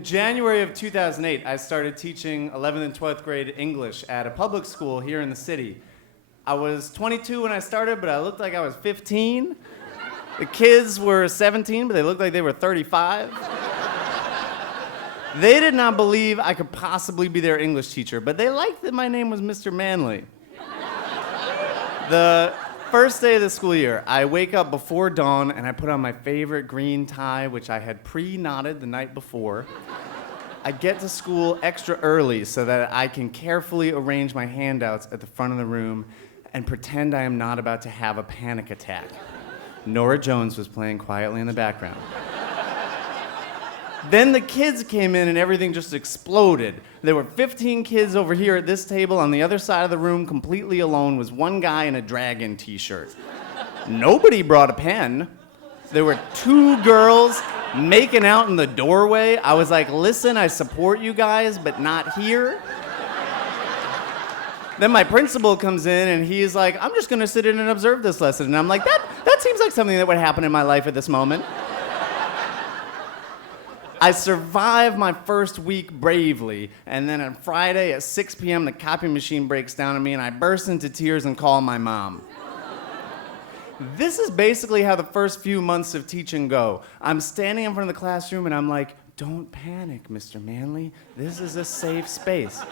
In January of 2008, I started teaching 11th and 12th grade English at a public school here in the city. I was 22 when I started, but I looked like I was 15. The kids were 17, but they looked like they were 35. They did not believe I could possibly be their English teacher, but they liked that my name was Mr. Manley. The first day of the school year, I wake up before dawn and I put on my favorite green tie, which I had pre-knotted the night before. I get to school extra early so that I can carefully arrange my handouts at the front of the room and pretend I am not about to have a panic attack. Norah Jones was playing quietly in the background. Then the kids came in and everything just exploded. There were 15 kids over here at this table. On the other side of the room, completely alone, was one guy in a dragon t-shirt. Nobody brought a pen. There were 2 girls making out in the doorway. I was like, listen, I support you guys, but not here. Then my principal comes in and he's like, I'm just gonna sit in and observe this lesson. And I'm like, that seems like something that would happen in my life at this moment. I survived my first week bravely, and then on Friday at 6 p.m. the copy machine breaks down on me and I burst into tears and call my mom. This is basically how the first few months of teaching go. I'm standing in front of the classroom and I'm like, don't panic, Mr. Manley. This is a safe space.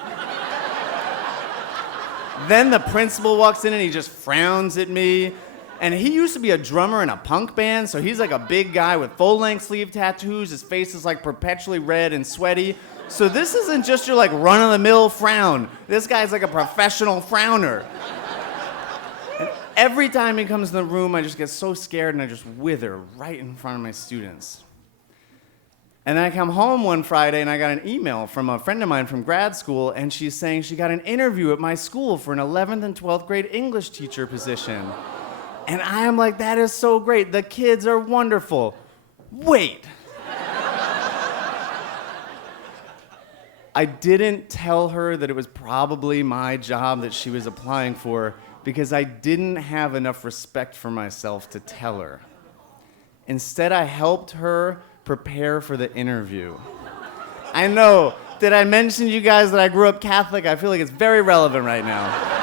Then the principal walks in and he just frowns at me. And he used to be a drummer in a punk band, so he's like a big guy with full-length sleeve tattoos. His face is like perpetually red and sweaty. So this isn't just your like run-of-the-mill frown. This guy's like a professional frowner. And every time he comes in the room, I just get so scared and I just wither right in front of my students. And then I come home one Friday and I got an email from a friend of mine from grad school, and she's saying she got an interview at my school for an 11th and 12th grade English teacher position. And I am like, that is so great. The kids are wonderful. Wait. I didn't tell her that it was probably my job that she was applying for because I didn't have enough respect for myself to tell her. Instead, I helped her prepare for the interview. I know. Did I mention to you guys that I grew up Catholic? I feel like it's very relevant right now.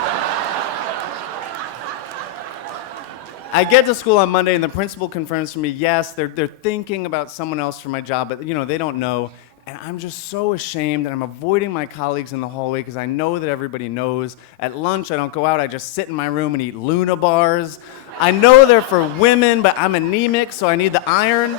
I get to school on Monday and the principal confirms to me, yes, they're thinking about someone else for my job, but they don't know. And I'm just so ashamed, and I'm avoiding my colleagues in the hallway because I know that everybody knows. At lunch, I don't go out, I just sit in my room and eat Luna bars. I know they're for women, but I'm anemic, so I need the iron.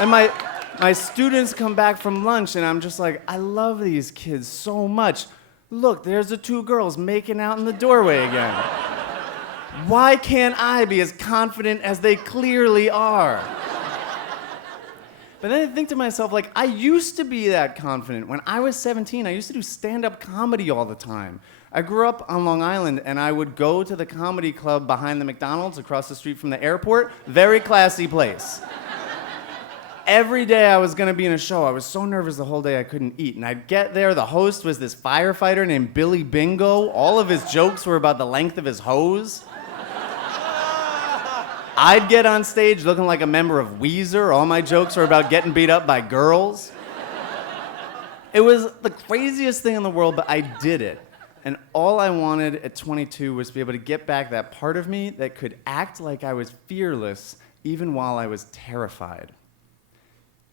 And my students come back from lunch, and I'm just like, I love these kids so much. Look, there's the 2 girls making out in the doorway again. Why can't I be as confident as they clearly are? But then I think to myself, like, I used to be that confident. When I was 17, I used to do stand-up comedy all the time. I grew up on Long Island, and I would go to the comedy club behind the McDonald's across the street from the airport. Very classy place. Every day I was gonna be in a show, I was so nervous the whole day I couldn't eat. And I'd get there, the host was this firefighter named Billy Bingo. All of his jokes were about the length of his hose. I'd get on stage looking like a member of Weezer. All my jokes were about getting beat up by girls. It was the craziest thing in the world, but I did it. And all I wanted at 22 was to be able to get back that part of me that could act like I was fearless even while I was terrified.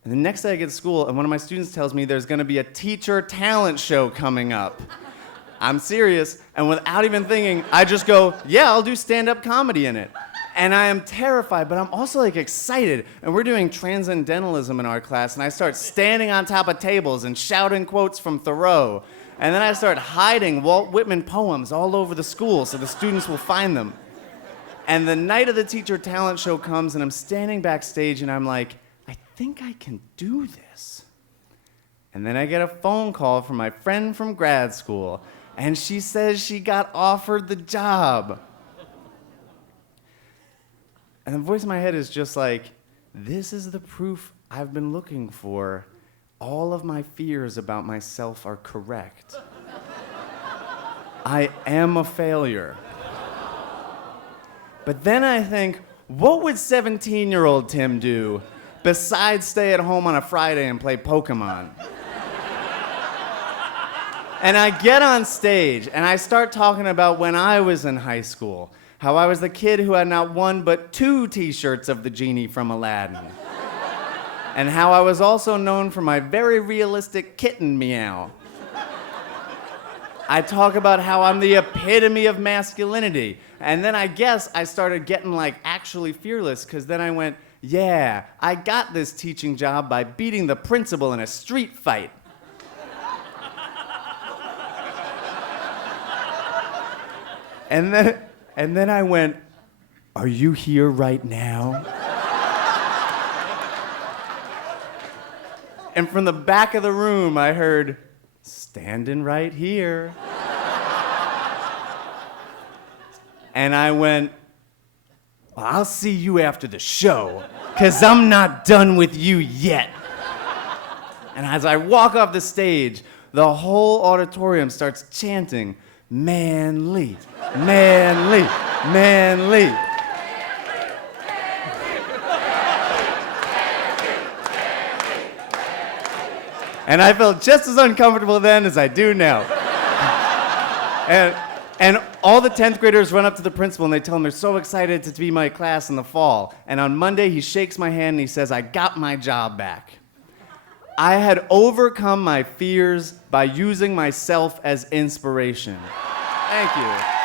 And the next day I get to school, and one of my students tells me there's gonna be a teacher talent show coming up. I'm serious, and without even thinking, I just go, yeah, I'll do stand-up comedy in it. And I am terrified, but I'm also like excited. And we're doing transcendentalism in our class, and I start standing on top of tables and shouting quotes from Thoreau. And then I start hiding Walt Whitman poems all over the school so the students will find them. And the night of the teacher talent show comes, and I'm standing backstage, and I'm like, I think I can do this. And then I get a phone call from my friend from grad school, and she says she got offered the job. And the voice in my head is just like, this is the proof I've been looking for. All of my fears about myself are correct. I am a failure. But then I think, what would 17-year-old Tim do? besides stay at home on a Friday and play Pokemon. And I get on stage, and I start talking about when I was in high school, how I was the kid who had not one but 2 t-shirts of the genie from Aladdin. And how I was also known for my very realistic kitten meow. I talk about how I'm the epitome of masculinity. And then I guess I started getting actually fearless, because then I went, yeah, I got this teaching job by beating the principal in a street fight. And then I went, are you here right now? And from the back of the room, I heard, standing right here. And I went, well, I'll see you after the show, because I'm not done with you yet. And as I walk off the stage, the whole auditorium starts chanting, Manley, Manley, Manley. And I felt just as uncomfortable then as I do now. And all the 10th graders run up to the principal and they tell him they're so excited to be my class in the fall. And on Monday, he shakes my hand and he says, I got my job back. I had overcome my fears by using myself as inspiration. Thank you.